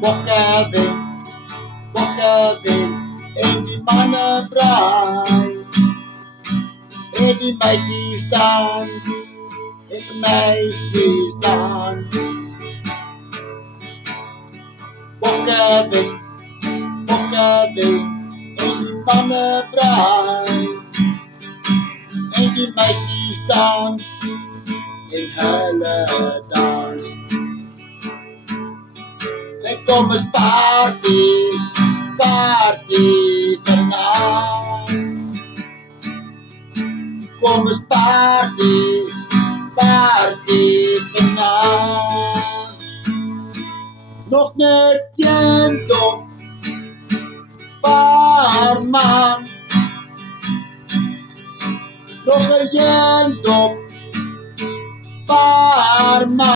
Walk Kevin en die mannenbrai. En die meisjes dans, en die meisjes dans. Walk Kevin en die mannenbrai. En die meisjes dans, en hulle dans. En kom eens party vanavond. Kom eens party vanavond. Nog net teen op, paar man. Nog een jen op, paar man.